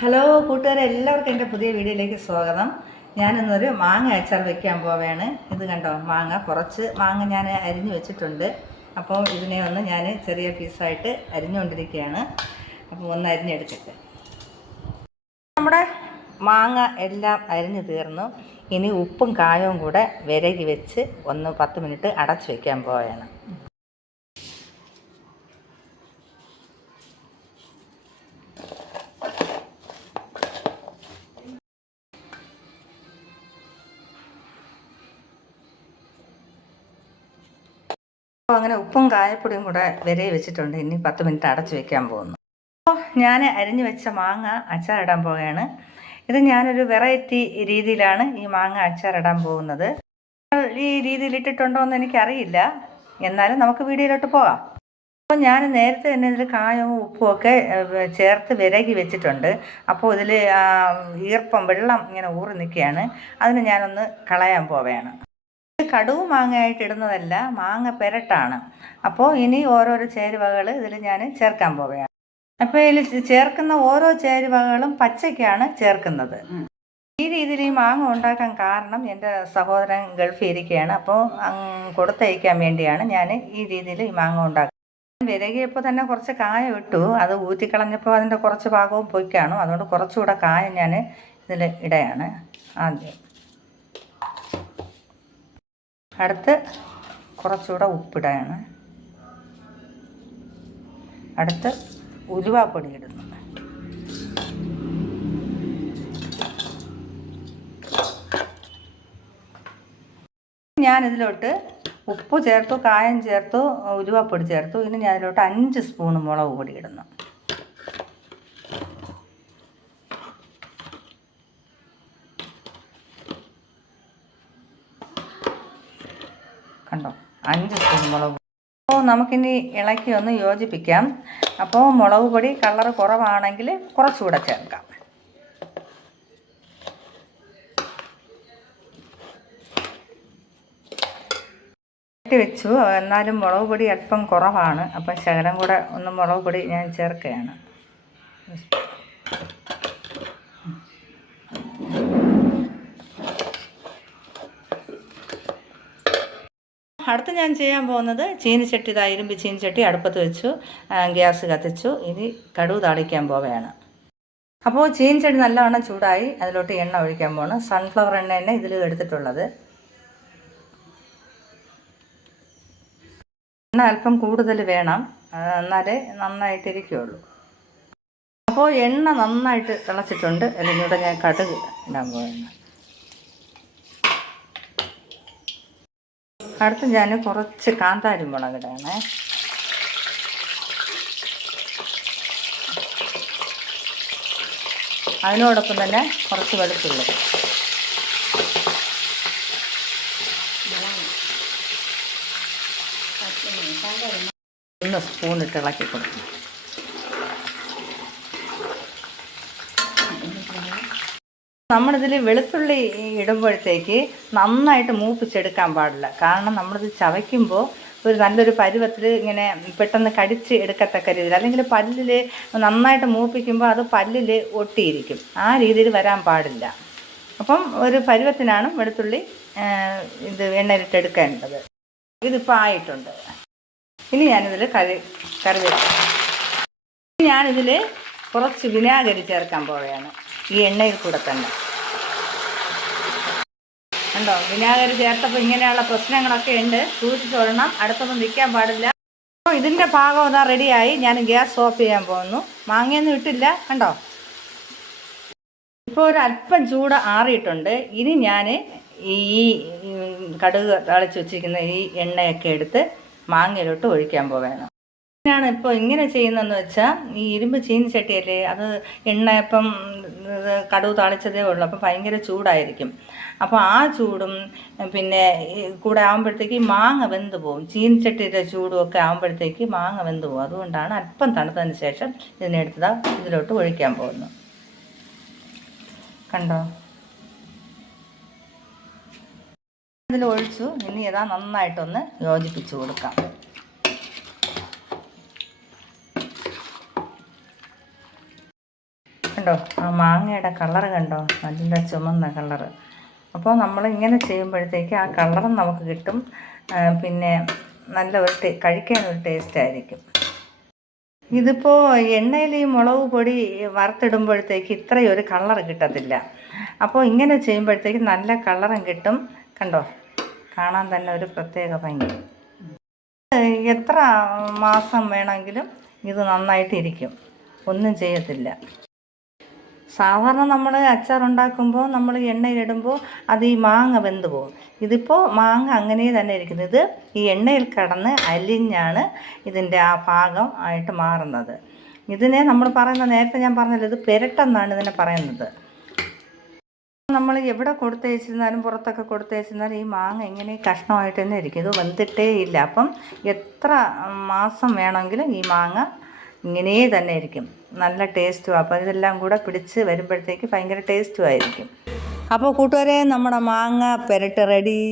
Hello കൂട്ടുകാരെ, എല്ലാവർക്കും എൻ്റെ പുതിയ വീഡിയോയിലേക്ക് സ്വാഗതം. ഞാനിന്നൊരു മാങ്ങ അച്ചാർ വെക്കാൻ പോവുകയാണ്. ഇത് കണ്ടോ, കുറച്ച് മാങ്ങ ഞാൻ അരിഞ്ഞു വെച്ചിട്ടുണ്ട്. അപ്പോൾ ഇതിനെ ഒന്ന് ഞാൻ ചെറിയ പീസായിട്ട് അരിഞ്ഞുകൊണ്ടിരിക്കുകയാണ്. അപ്പോൾ ഒന്ന് അരിഞ്ഞെടുത്തിട്ട് നമ്മുടെ മാങ്ങ എല്ലാം അരിഞ്ഞു തീർന്നു. ഇനി ഉപ്പും കായവും കൂടെ വിരകി വെച്ച് 10 മിനിറ്റ് അടച്ചു വയ്ക്കാൻ പോവുകയാണ്. അപ്പോൾ അങ്ങനെ ഉപ്പും കായപ്പൊടിയും കൂടെ വിരയി വെച്ചിട്ടുണ്ട്. ഇനി 10 മിനിറ്റ് അടച്ചു വെക്കാൻ പോകുന്നു. അപ്പോൾ ഞാൻ അരിഞ്ഞു വെച്ച മാങ്ങ അച്ചാറിടാൻ പോവുകയാണ്. ഇത് ഞാനൊരു വെറൈറ്റി രീതിയിലാണ് ഈ മാങ്ങ അച്ചാറിടാൻ പോകുന്നത്. ഈ രീതിയിൽ ഇട്ടിട്ടുണ്ടോ എന്ന് എനിക്കറിയില്ല, എന്നാലും നമുക്ക് വീഡിയോയിലോട്ട് പോകാം. അപ്പോൾ ഞാൻ നേരത്തെ തന്നെ ഇതിൽ കായവും ഉപ്പും ഒക്കെ ചേർത്ത് വിരകി വെച്ചിട്ടുണ്ട്. അപ്പോൾ ഇതിൽ ഈർപ്പം വെള്ളം ഇങ്ങനെ ഊറി നിൽക്കുകയാണ്. അതിന് ഞാനൊന്ന് കളയാൻ പോവുകയാണ്. കടുവ് മാങ്ങയായിട്ട് ഇടുന്നതല്ല, മാങ്ങ പെരട്ടാണ്. അപ്പോൾ ഇനി ഓരോരോ ചേരുവകൾ ഇതിൽ ഞാൻ ചേർക്കാൻ പോവുകയാണ്. അപ്പോൾ ഇതിൽ ചേർക്കുന്ന ഓരോ ചേരുവകളും പച്ചയ്ക്കാണ് ചേർക്കുന്നത്. ഈ രീതിയിൽ ഈ മാങ്ങ ഉണ്ടാക്കാൻ കാരണം എൻ്റെ സഹോദരൻ ഗൾഫിൽ ഇരിക്കുകയാണ്. അപ്പോൾ കൊടുത്തയക്കാൻ വേണ്ടിയാണ് ഞാൻ ഈ രീതിയിൽ ഈ മാങ്ങ ഉണ്ടാക്കുന്നത്. വിരകിയപ്പോൾ തന്നെ കുറച്ച് കായം ഇട്ടു. അത് ഊറ്റിക്കളഞ്ഞപ്പോൾ അതിൻ്റെ കുറച്ച് ഭാഗവും പൊയ്ക്കാണു. അതുകൊണ്ട് കുറച്ചുകൂടെ കായം ഞാൻ ഇതിൽ ഇടുകയാണ് ആദ്യം. അടുത്ത് കുറച്ചുകൂടെ ഉപ്പിടുകയാണ്. അടുത്ത് ഉലുവാപ്പൊടി ഇടുന്നു. ഞാനിതിലോട്ട് ഉപ്പ് ചേർത്തു, കായം ചേർത്തു, ഉലുവാപ്പൊടി ചേർത്തു. ഇനി ഞാനിതിലോട്ട് 5 സ്പൂൺ മുളക് പൊടി ഇടുന്നു. കണ്ടോ, 5 സ്പൂൺ മുളക് പൊടി. അപ്പോൾ നമുക്കിനി ഇളക്കി ഒന്ന് യോജിപ്പിക്കാം. അപ്പോൾ മുളക് പൊടി കളർ കുറവാണെങ്കിൽ കുറച്ചുകൂടെ ചേർക്കാം. വെച്ചു, എന്നാലും മുളക് പൊടി അല്പം കുറവാണ്. അപ്പം ശകലം കൂടെ ഒന്ന് മുളക് പൊടി ഞാൻ ചേർക്കുകയാണ്. അടുത്ത് ഞാൻ ചെയ്യാൻ പോകുന്നത് ചീനിച്ചട്ടി, ഇരുമ്പ് ചീനിച്ചട്ടി അടുപ്പത്ത് വെച്ചു, ഗ്യാസ് കത്തിച്ചു. ഇനി കടുക് താളിക്കാൻ പോവുകയാണ്. അപ്പോൾ ചീനിച്ചട്ടി നല്ലവണ്ണം ചൂടായി. അതിലോട്ട് എണ്ണ ഒഴിക്കാൻ പോകണം. സൺഫ്ലവർ എണ്ണ തന്നെ ഇതിൽ എടുത്തിട്ടുള്ളത്. എണ്ണ അല്പം കൂടുതൽ വേണം, എന്നാലേ നന്നായിട്ടിരിക്കുകയുള്ളൂ. അപ്പോൾ എണ്ണ നന്നായിട്ട് തിളച്ചിട്ടുണ്ട്. അതിലൂടെ ഞാൻ കടുക് ഇടാൻ പോവുകയാണ്. അടുത്ത് ഞാൻ കുറച്ച് കാന്താരി മുളക് ഇടണേ. അതിനോടൊപ്പം തന്നെ കുറച്ച് വെളുത്തുള്ളി. 1 സ്പൂൺ ഇട്ട് ഇളക്കി കൊടുക്കും. നമ്മളിതിൽ വെളുത്തുള്ളി ഇടുമ്പോഴത്തേക്ക് നന്നായിട്ട് മൂപ്പിച്ചെടുക്കാൻ പാടില്ല. കാരണം നമ്മളിത് ചവയ്ക്കുമ്പോൾ ഒരു നല്ലൊരു പരുവത്തിൽ ഇങ്ങനെ പെട്ടെന്ന് കടിച്ച് എടുക്കത്തക്ക രീതിയിൽ, അല്ലെങ്കിൽ പല്ലിൽ നന്നായിട്ട് മൂപ്പിക്കുമ്പോൾ അത് പല്ലിൽ ഒട്ടിയിരിക്കും. ആ രീതിയിൽ വരാൻ പാടില്ല. അപ്പം ഒരു പരുവത്തിനാണ് വെളുത്തുള്ളി ഇത് എണ്ണയിലിട്ടെടുക്കേണ്ടത്. ഇതിപ്പോൾ ആയിട്ടുണ്ട്. ഇനി ഞാനിതിൽ ഞാനിതിൽ കുറച്ച് വിനാഗിരി ചേർക്കാൻ പോവുകയാണ് ഈ എണ്ണയിൽ കൂടെ തന്നെ. കണ്ടോ, വിനാഗിരി ചേർത്തപ്പോൾ ഇങ്ങനെയുള്ള പ്രശ്നങ്ങളൊക്കെ ഉണ്ട്. സൂക്ഷിച്ചോളണം, അടുത്തൊന്നും നിൽക്കാൻ പാടില്ല. അപ്പോൾ ഇതിൻ്റെ പാകം അതാ റെഡിയായി. ഞാൻ ഗ്യാസ് ഓഫ് ചെയ്യാൻ പോകുന്നു. മാങ്ങയൊന്നും ഇട്ടില്ല, കണ്ടോ. ഇപ്പോൾ ഒരു അല്പം ചൂട് ആറിയിട്ടുണ്ട്. ഇനി ഞാൻ ഈ കടുക് തളിച്ച് വെച്ചിരിക്കുന്ന ഈ എണ്ണയൊക്കെ എടുത്ത് മാങ്ങയിലോട്ട് ഒഴിക്കാൻ പോവുകയാണ്. ാണ് ഇപ്പോൾ ഇങ്ങനെ ചെയ്യുന്നതെന്ന് വെച്ചാൽ, ഈ ഇരുമ്പ് ചീനിച്ചട്ടിയല്ലേ, അത് എണ്ണ ഇപ്പം കടുക് താളിച്ചതേ ഉള്ളൂ. അപ്പം ഭയങ്കര ചൂടായിരിക്കും. അപ്പോൾ ആ ചൂടും പിന്നെ കൂടെ ആകുമ്പോഴത്തേക്ക് മാങ്ങ വെന്ത് പോകും. ചീനിച്ചട്ടിയുടെ ചൂടും ഒക്കെ ആകുമ്പോഴത്തേക്ക് മാങ്ങ വെന്ത് പോകും. അതുകൊണ്ടാണ് അല്പം തണുത്തതിന് ശേഷം ഇതിനെടുത്തതാ ഇതിലോട്ട് ഒഴിക്കാൻ പോകുന്നു. കണ്ടോ, ഇതിൽ ഒഴിച്ചു. ഇനി ഇതാ നന്നായിട്ടൊന്ന് യോജിപ്പിച്ച് കൊടുക്കാം. കണ്ടോ ആ മാങ്ങയുടെ കളറ് കണ്ടോ, നല്ല ചുമന്ന കളറ്. അപ്പോൾ നമ്മൾ ഇങ്ങനെ ചെയ്യുമ്പോഴത്തേക്ക് ആ കളറും നമുക്ക് കിട്ടും, പിന്നെ നല്ല ഒരു കഴിക്കാനൊരു ടേസ്റ്റായിരിക്കും. ഇതിപ്പോൾ എണ്ണയിൽ ഈ മുളക് പൊടി വറുത്തിടുമ്പോഴത്തേക്ക് ഇത്രയും ഒരു കളർ കിട്ടത്തില്ല. അപ്പോൾ ഇങ്ങനെ ചെയ്യുമ്പോഴത്തേക്ക് നല്ല കളറും കിട്ടും. കണ്ടോ, കാണാൻ തന്നെ ഒരു പ്രത്യേക ഭംഗി. എത്ര മാസം വേണമെങ്കിലും ഇത് നന്നായിട്ടിരിക്കും, ഒന്നും ചെയ്യത്തില്ല. സാധാരണ നമ്മൾ അച്ചാറുണ്ടാക്കുമ്പോൾ നമ്മൾ എണ്ണയിലിടുമ്പോൾ അത് ഈ മാങ്ങ വെന്ത് പോകും. ഇതിപ്പോൾ മാങ്ങ അങ്ങനെ തന്നെ ഇരിക്കുന്നത്. ഇത് ഈ എണ്ണയിൽ കിടന്ന് അലിഞ്ഞാണ് ഇതിൻ്റെ ആ പാകം ആയിട്ട് മാറുന്നത്. ഇതിനെ നമ്മൾ പറയുന്നത്, നേരത്തെ ഞാൻ പറഞ്ഞല്ലോ, ഇത് പെരട്ടെന്നാണ് ഇതിനെ പറയുന്നത്. നമ്മൾ എവിടെ കൊടുത്തയച്ചിരുന്നാലും പുറത്തൊക്കെ കൊടുത്തയച്ചിരുന്നാലും ഈ മാങ്ങ ഇങ്ങനെ കഷ്ണമായിട്ട് തന്നെ ഇരിക്കും, ഇത് വെന്തിട്ടേ ഇല്ല. അപ്പം എത്ര മാസം വേണമെങ്കിലും ഈ മാങ്ങ ഇങ്ങനെ തന്നെ ഇരിക്കും, നല്ല ടേസ്റ്റും. അപ്പോൾ ഇതെല്ലാം കൂടെ പിടിച്ച് വരുമ്പോഴത്തേക്ക് ഭയങ്കര ടേസ്റ്റും ആയിരിക്കും. അപ്പോൾ കൂട്ടുകാരെ, നമ്മുടെ മാങ്ങ പെരട്ട് റെഡി.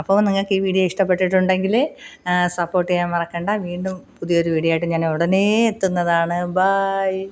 അപ്പോൾ നിങ്ങൾക്ക് ഈ വീഡിയോ ഇഷ്ടപ്പെട്ടിട്ടുണ്ടെങ്കിൽ സപ്പോർട്ട് ചെയ്യാൻ മറക്കണ്ട. വീണ്ടും പുതിയൊരു വീഡിയോ ആയിട്ട് ഞാൻ ഉടനെ എത്തുന്നതാണ്. ബായ്.